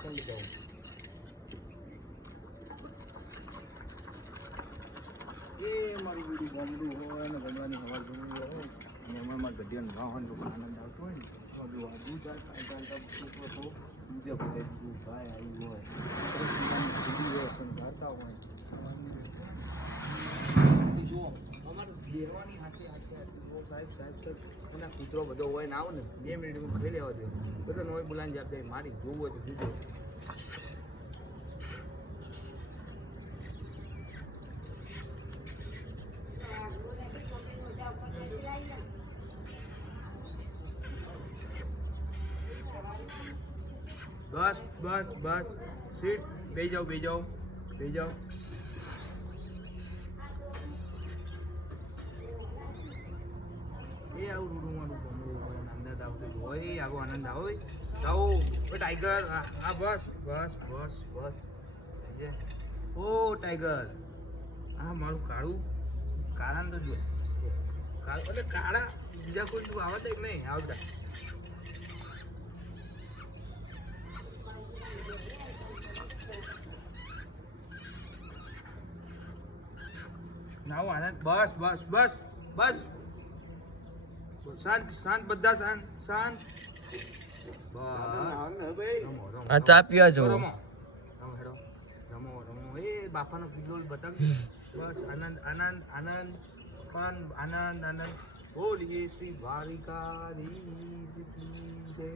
એ મારી બીડી ગમતું હોય ને ગમવાની હવા જોવી હોય અને એમાં ગઢિયાનું ભાવન તો આનંદ આવતો હોય ને બધું આ દૂધ બીજા બધા દૂધ ગાય આવી હોય સંભાળતા હોય જુઓ અમારે બેવાની હાથે સાહેબ એના કૂતરો બધો હોય ને આવો ને 2 મિનિટ ખાઈ લેવા દે બધા નોય બોલાને જવાબદારી મારી જોવું હોય તો જોજો બસ બસ બસ સીટ બે જાઓ એ આવું રૂડું આનંદ આવતો હોય આવો આનંદ આવો જાઓ ટાઈગર હા બસ ઓ ટાઈગર હા મારું કાળા તો જો એટલે કાળા બીજા કોઈ તું આવડે કે નહીં આવતા ના આનંદ બસ શાંત બધા શાંત આ ચા પીવા જો રમો એ બાપાનો કિલ્લો બતાવજો બસ આનંદ બોલીએ શ્રી દ્વારિકાધીશ કી જય